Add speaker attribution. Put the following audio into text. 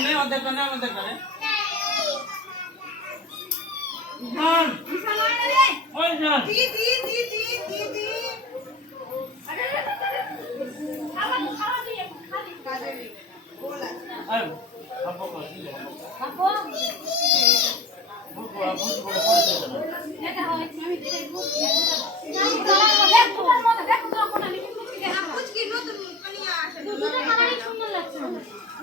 Speaker 1: নেই অর্ধেক নেই আমাদের ঘরে জান ওই